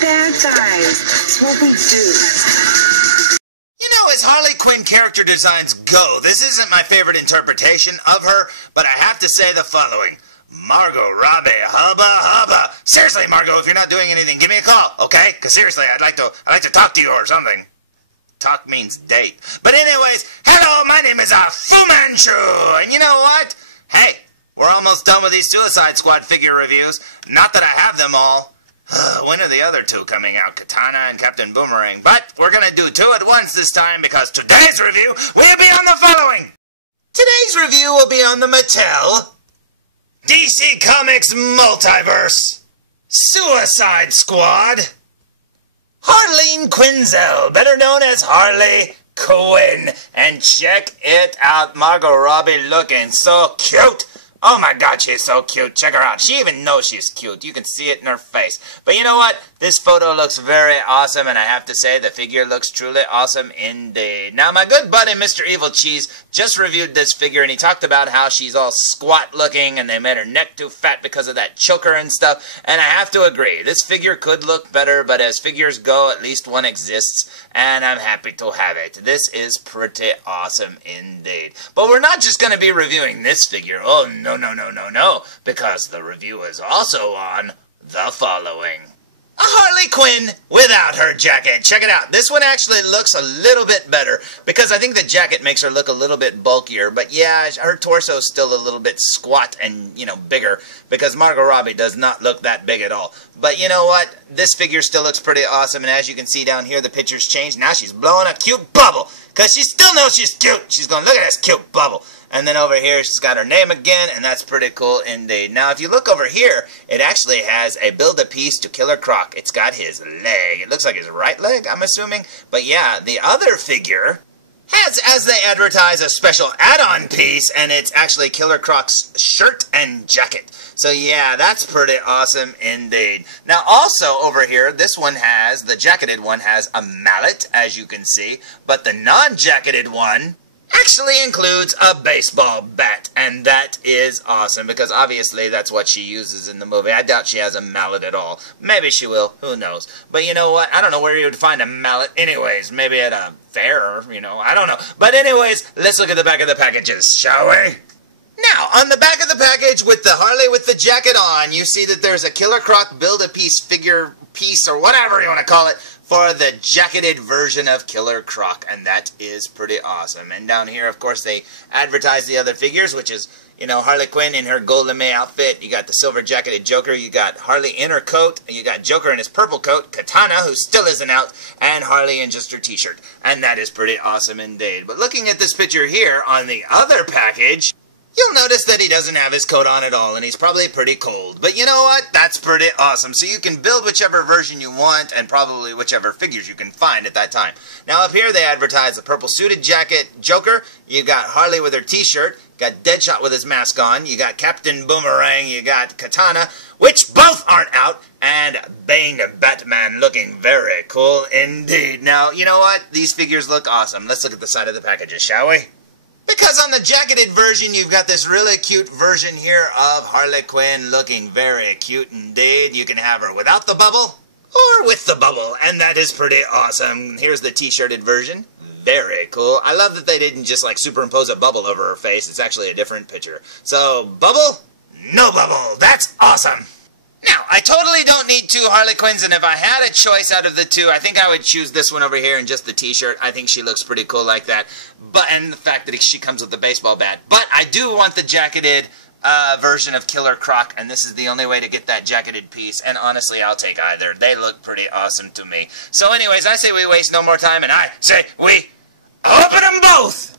bad guys. That's what we do. You know, as Harley Quinn character designs go, this isn't my favorite interpretation of her, but I have to say the following. Margot Robbie, hubba hubba. Seriously, Margot, if you're not doing anything, give me a call, okay? Because seriously, I'd like to talk to you or something. Talk means date. But anyways, hello, my name is Fu Manchu, and you know what? Hey, we're almost done with these Suicide Squad figure reviews. Not that I have them all. When are the other two coming out? Katana and Captain Boomerang. But we're going to do two at once this time because today's review will be on the following. Today's review will be on the Mattel DC Comics Multiverse Suicide Squad Harleen Quinzel, better known as Harley Quinn. And check it out, Margot Robbie looking so cute. Oh my god, she's so cute. Check her out. She even knows she's cute. You can see it in her face. But you know what? This photo looks very awesome, and I have to say the figure looks truly awesome indeed. Now, my good buddy, Mr. Evilcheese, just reviewed this figure, and he talked about how she's all squat looking, and they made her neck too fat because of that choker and stuff. And I have to agree. This figure could look better, but as figures go, at least one exists, and I'm happy to have it. This is pretty awesome indeed. But we're not just going to be reviewing this figure. Oh, no. No, because the review is also on the following. A Harley Quinn without her jacket. Check it out. This one actually looks a little bit better because I think the jacket makes her look a little bit bulkier. But yeah, her torso is still a little bit squat and, you know, bigger because Margot Robbie does not look that big at all. But you know what? This figure still looks pretty awesome. And as you can see down here, the picture's changed. Now she's blowing a cute bubble because she still knows she's cute. She's going, look at this cute bubble. And then over here, she's got her name again, and that's pretty cool indeed. Now, if you look over here, it actually has a build-a-piece to Killer Croc. It's got his leg. It looks like his right leg, I'm assuming. But yeah, the other figure has, as they advertise, a special add-on piece, and it's actually Killer Croc's shirt and jacket. So yeah, that's pretty awesome indeed. Now, also over here, this one has, the jacketed one has a mallet, as you can see. But the non-jacketed one actually includes a baseball bat, and that is awesome because obviously that's what she uses in the movie. I doubt she has a mallet at all. Maybe she will, who knows. But you know what, I don't know where you would find a mallet anyways. Maybe at a fair, you know, I don't know. But anyways, let's look at the back of the packages, shall we? Now, on the back of the package with the Harley with the jacket on, you see that there's a Killer Croc Build-A-Piece figure piece or whatever you want to call it for the jacketed version of Killer Croc, and that is pretty awesome. And down here, of course, they advertise the other figures, which is, you know, Harley Quinn in her gold lame outfit. You got the silver jacketed Joker. You got Harley in her coat. You got Joker in his purple coat. Katana, who still isn't out. And Harley in just her t-shirt. And that is pretty awesome indeed. But looking at this picture here on the other package, you'll notice that he doesn't have his coat on at all, and he's probably pretty cold. But you know what? That's pretty awesome. So you can build whichever version you want, and probably whichever figures you can find at that time. Now up here they advertise the purple suited jacket Joker. You got Harley with her t-shirt. Got Deadshot with his mask on. You got Captain Boomerang. You got Katana, which both aren't out. And Bane the Batman looking very cool indeed. Now, you know what? These figures look awesome. Let's look at the side of the packages, shall we? Because on the jacketed version, you've got this really cute version here of Harley Quinn looking very cute indeed. You can have her without the bubble or with the bubble, and that is pretty awesome. Here's the t-shirted version. Very cool. I love that they didn't just like superimpose a bubble over her face. It's actually a different picture. So, bubble, no bubble. That's awesome. Now, I totally don't need two Harley Quinns, and if I had a choice out of the two, I think I would choose this one over here in just the t-shirt. I think she looks pretty cool like that. And the fact that she comes with the baseball bat. But I do want the jacketed version of Killer Croc, and this is the only way to get that jacketed piece. And honestly, I'll take either. They look pretty awesome to me. So anyways, I say we waste no more time, and I say we open them both!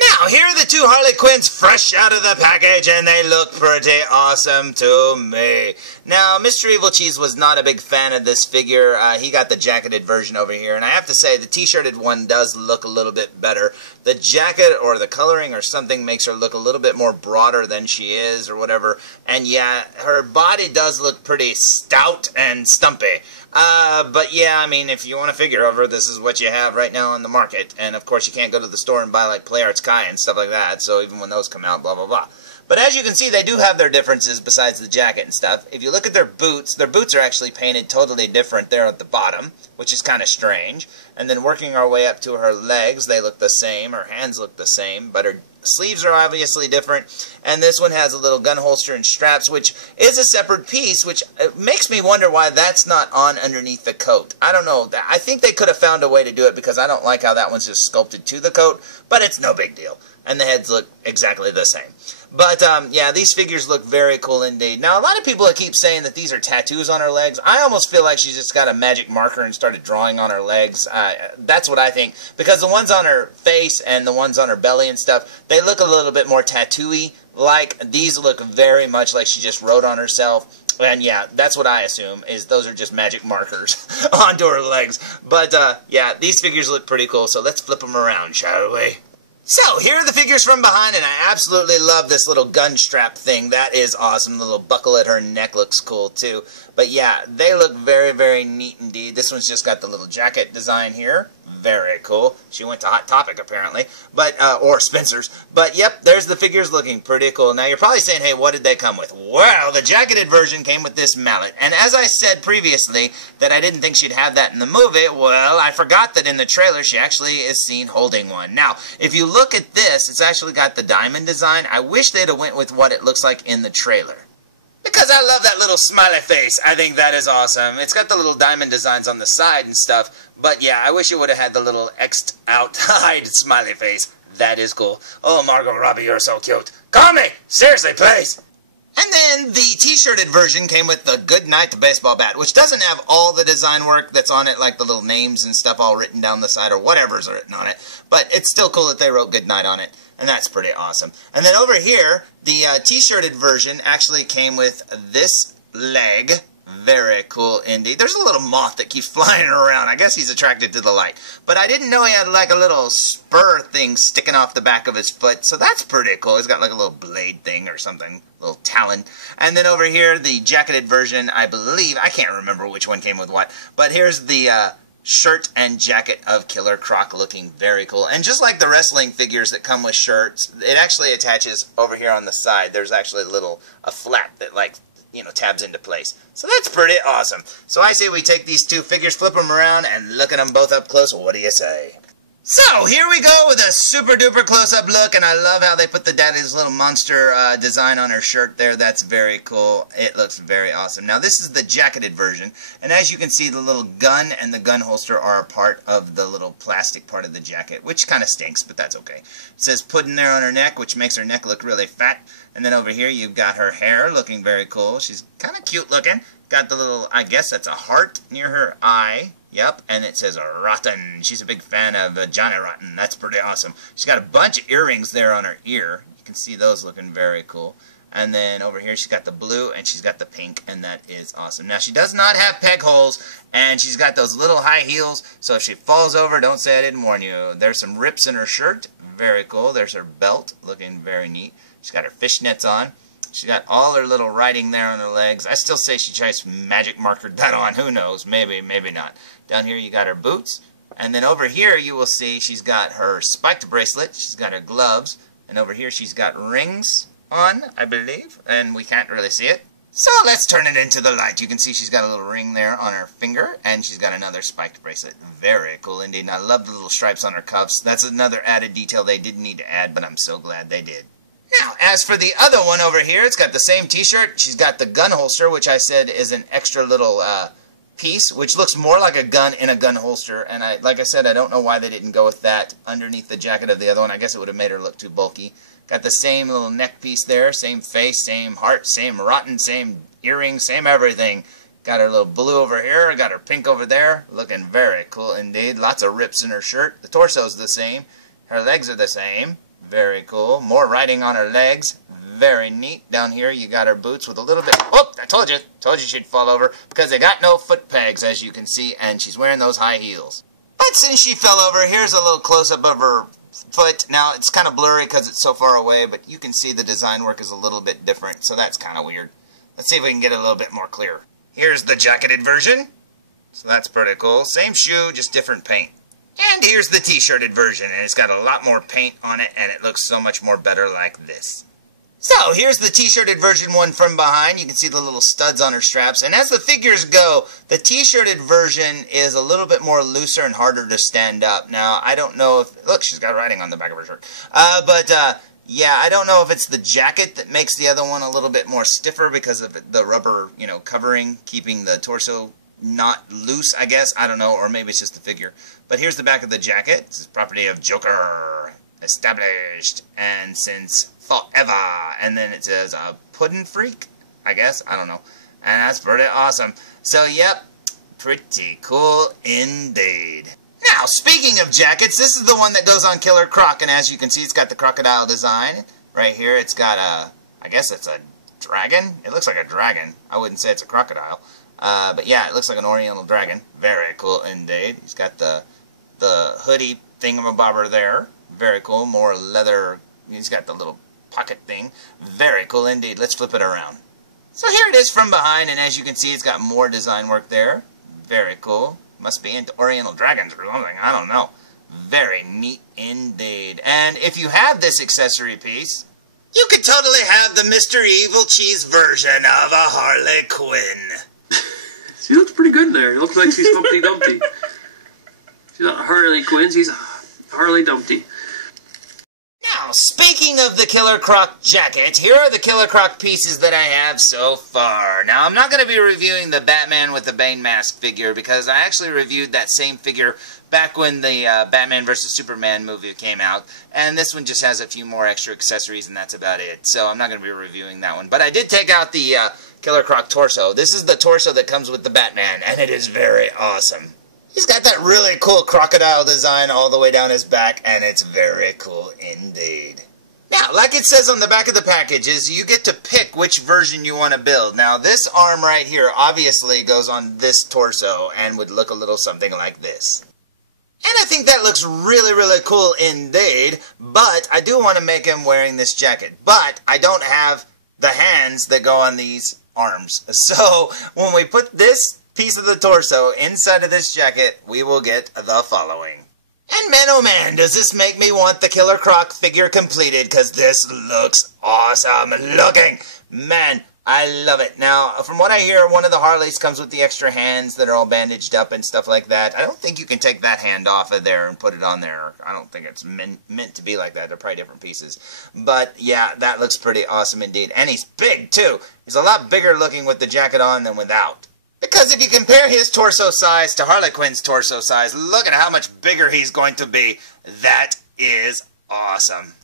Now, here are the two Harley Quinns fresh out of the package, and they look pretty awesome to me. Now, Mr. Evilcheese was not a big fan of this figure. He got the jacketed version over here, and I have to say, the t-shirted one does look a little bit better. The jacket or the coloring or something makes her look a little bit more broader than she is or whatever. And yeah, her body does look pretty stout and stumpy. But yeah, I mean, if you want a figure of her, this is what you have right now on the market. And of course, you can't go to the store and buy like Play Arts Kai and stuff like that. So even when those come out, blah, blah, blah. But as you can see, they do have their differences besides the jacket and stuff. If you look at their boots are actually painted totally different there at the bottom, which is kind of strange. And then working our way up to her legs, they look the same. Her hands look the same, but her sleeves are obviously different. And this one has a little gun holster and straps, which is a separate piece, which makes me wonder why that's not on underneath the coat. I don't know. I think they could have found a way to do it, because I don't like how that one's just sculpted to the coat, but it's no big deal. And the heads look exactly the same. But, yeah, these figures look very cool indeed. Now, a lot of people keep saying that these are tattoos on her legs. I almost feel like she just got a magic marker and started drawing on her legs. That's what I think. Because the ones on her face and the ones on her belly and stuff, they look a little bit more tattoo-y. Like, these look very much like she just wrote on herself. And yeah, that's what I assume, is those are just magic markers onto her legs. But, yeah, these figures look pretty cool, so let's flip them around, shall we? So, here are the figures from behind, and I absolutely love this little gun strap thing. That is awesome. The little buckle at her neck looks cool, too. But yeah, they look very, very neat indeed. This one's just got the little jacket design here. Very cool. She went to Hot Topic, apparently. But, or Spencer's. But, yep, there's the figures looking pretty cool. Now, you're probably saying, hey, what did they come with? Well, the jacketed version came with this mallet. And as I said previously, that I didn't think she'd have that in the movie, well, I forgot that in the trailer she actually is seen holding one. Now, if you look at this, it's actually got the diamond design. I wish they'd have went with what it looks like in the trailer. Because I love that little smiley face. I think that is awesome. It's got the little diamond designs on the side and stuff. But yeah, I wish it would have had the little X'd out hide smiley face. That is cool. Oh, Margot Robbie, you're so cute. Call me! Seriously, please! And then the t-shirted version came with the Good Night baseball bat, which doesn't have all the design work that's on it, like the little names and stuff all written down the side or whatever's written on it. But it's still cool that they wrote Good Night on it, and that's pretty awesome. And then over here, the t-shirted version actually came with this leg. Very cool indeed. There's a little moth that keeps flying around. I guess he's attracted to the light. But I didn't know he had like a little spur thing sticking off the back of his foot. So that's pretty cool. He's got like a little blade thing or something. A little talon. And then over here, the jacketed version, I believe. I can't remember which one came with what. But here's the shirt and jacket of Killer Croc, looking very cool. And just like the wrestling figures that come with shirts, it actually attaches over here on the side. There's actually a flap that like, you know, tabs into place. So that's pretty awesome. So I say we take these two figures, flip them around, and look at them both up close. What do you say? So, here we go with a super duper close-up look, and I love how they put the daddy's little monster design on her shirt there. That's very cool. It looks very awesome. Now, this is the jacketed version, and as you can see, the little gun and the gun holster are a part of the little plastic part of the jacket, which kind of stinks, but that's okay. It says pudding there on her neck, which makes her neck look really fat. And then over here, you've got her hair looking very cool. She's kind of cute looking. Got the little, I guess that's a heart near her eye. Yep, and it says Rotten. She's a big fan of Johnny Rotten. That's pretty awesome. She's got a bunch of earrings there on her ear. You can see those looking very cool. And then over here she's got the blue and she's got the pink, and that is awesome. Now she does not have peg holes, and she's got those little high heels, so if she falls over, don't say I didn't warn you. There's some rips in her shirt. Very cool. There's her belt, looking very neat. She's got her fishnets on. She's got all her little writing there on her legs. I still say she tries magic markered that on. Who knows? Maybe, maybe not. Down here you got her boots. And then over here you will see she's got her spiked bracelet. She's got her gloves. And over here she's got rings on, I believe. And we can't really see it. So let's turn it into the light. You can see she's got a little ring there on her finger. And she's got another spiked bracelet. Very cool indeed. And I love the little stripes on her cuffs. That's another added detail they didn't need to add, but I'm so glad they did. Now, as for the other one over here, it's got the same t-shirt. She's got the gun holster, which I said is an extra little piece, which looks more like a gun in a gun holster. And like I said, I don't know why they didn't go with that underneath the jacket of the other one. I guess it would have made her look too bulky. Got the same little neck piece there, same face, same heart, same rotten, same earrings, same everything. Got her little blue over here, got her pink over there. Looking very cool indeed. Lots of rips in her shirt. The torso's the same. Her legs are the same. Very cool. More writing on her legs. Very neat. Down here you got her boots with a little bit... Oh, I told you. Told you she'd fall over. Because they got no foot pegs, as you can see. And she's wearing those high heels. But since she fell over, here's a little close-up of her foot. Now, it's kind of blurry because it's so far away. But you can see the design work is a little bit different. So that's kind of weird. Let's see if we can get it a little bit more clear. Here's the jacketed version. So that's pretty cool. Same shoe, just different paint. And here's the t-shirted version, and it's got a lot more paint on it, and it looks so much more better like this. So, here's the t-shirted version one from behind. You can see the little studs on her straps. And as the figures go, the t-shirted version is a little bit more looser and harder to stand up. Now, I don't know if... Look, she's got writing on the back of her shirt. Yeah, I don't know if it's the jacket that makes the other one a little bit more stiffer because of the rubber, covering, keeping the torso not loose, I guess. I don't know, or maybe it's just the figure. But here's the back of the jacket. This is property of Joker. Established and since forever. And then it says puddin' freak, I guess. I don't know. And that's pretty awesome. So, yep, pretty cool indeed. Now, speaking of jackets, this is the one that goes on Killer Croc, and as you can see, it's got the crocodile design. Right here, it's got I guess it's a dragon? It looks like a dragon. I wouldn't say it's a crocodile. But yeah, it looks like an oriental dragon. Very cool indeed. He's got the hoodie thingamabobber there. Very cool. More leather. He's got the little pocket thing. Very cool indeed. Let's flip it around. So here it is from behind, and as you can see, it's got more design work there. Very cool. Must be into oriental dragons or something. I don't know. Very neat indeed. And if you have this accessory piece, you could totally have the Mr. Evilcheese version of a Harley Quinn. She looks pretty good there. It looks like she's Humpty Dumpty. She's not Harley Quinn, she's Harley Dumpty. Now, speaking of the Killer Croc jacket, here are the Killer Croc pieces that I have so far. Now, I'm not going to be reviewing the Batman with the Bane mask figure because I actually reviewed that same figure back when the Batman vs. Superman movie came out, and this one just has a few more extra accessories, and that's about it. So I'm not going to be reviewing that one. But I did take out the Killer Croc torso. This is the torso that comes with the Batman, and it is very awesome. He's got that really cool crocodile design all the way down his back, and it's very cool indeed. Now, like it says on the back of the packages, you get to pick which version you want to build. Now, this arm right here obviously goes on this torso and would look a little something like this. And I think that looks really, really cool indeed, but I do want to make him wearing this jacket. But I don't have the hands that go on these arms. So, when we put this piece of the torso inside of this jacket, we will get the following. And man, oh man, does this make me want the Killer Croc figure completed, because this looks awesome looking. Man, I love it. Now, from what I hear, one of the Harleys comes with the extra hands that are all bandaged up and stuff like that. I don't think you can take that hand off of there and put it on there. I don't think it's meant to be like that. They're probably different pieces. But, yeah, that looks pretty awesome indeed. And he's big, too. He's a lot bigger looking with the jacket on than without. Because if you compare his torso size to Harley Quinn's torso size, look at how much bigger he's going to be. That is awesome.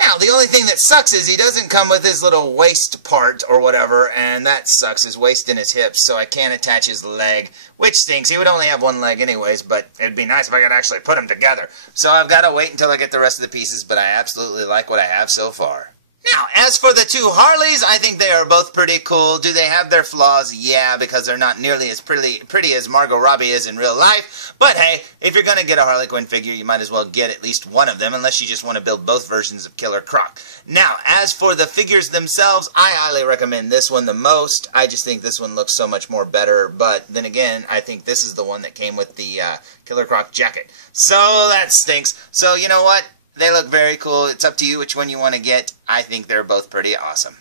Now, the only thing that sucks is he doesn't come with his little waist part or whatever, and that sucks, his waist and his hips, so I can't attach his leg, which stinks. He would only have one leg anyways, but it'd be nice if I could actually put them together. So I've got to wait until I get the rest of the pieces, but I absolutely like what I have so far. Now, as for the two Harleys, I think they are both pretty cool. Do they have their flaws? Yeah, because they're not nearly as pretty as Margot Robbie is in real life. But hey, if you're going to get a Harley Quinn figure, you might as well get at least one of them, unless you just want to build both versions of Killer Croc. Now, as for the figures themselves, I highly recommend this one the most. I just think this one looks so much more better. But then again, I think this is the one that came with the Killer Croc jacket. So that stinks. So you know what? They look very cool. It's up to you which one you want to get. I think they're both pretty awesome.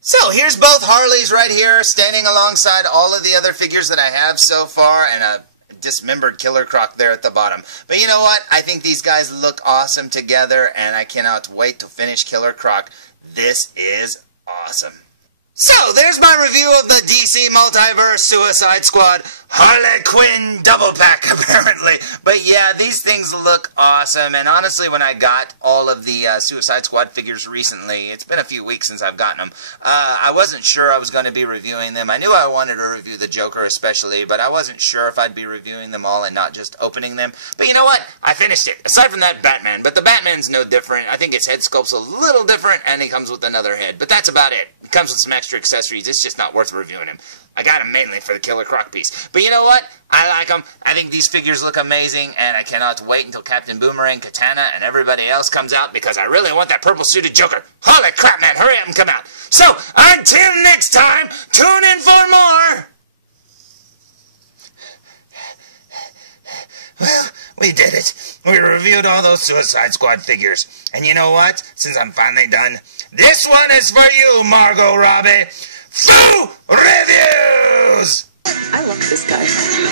So here's both Harleys right here standing alongside all of the other figures that I have so far, and a dismembered Killer Croc there at the bottom. But you know what? I think these guys look awesome together, and I cannot wait to finish Killer Croc. This is awesome. So, there's my review of the DC Multiverse Suicide Squad Harley Quinn double pack, apparently. But yeah, these things look awesome. And honestly, when I got all of the Suicide Squad figures recently, it's been a few weeks since I've gotten them, I wasn't sure I was going to be reviewing them. I knew I wanted to review the Joker especially, but I wasn't sure if I'd be reviewing them all and not just opening them. But you know what? I finished it. Aside from that Batman. But the Batman's no different. I think his head sculpt's a little different, and he comes with another head. But that's about it. It comes with some extra accessories. It's just not worth reviewing him. I got him mainly for the Killer Croc piece. But you know what? I like them. I think these figures look amazing, and I cannot wait until Captain Boomerang, Katana, and everybody else comes out, because I really want that purple-suited Joker. Holy crap, man. Hurry up and come out. So, until next time, tune in for more. Well, we did it. We reviewed all those Suicide Squad figures. And you know what? Since I'm finally done, This one is for you, Margot Robbie. Foo Reviews! I love this guy.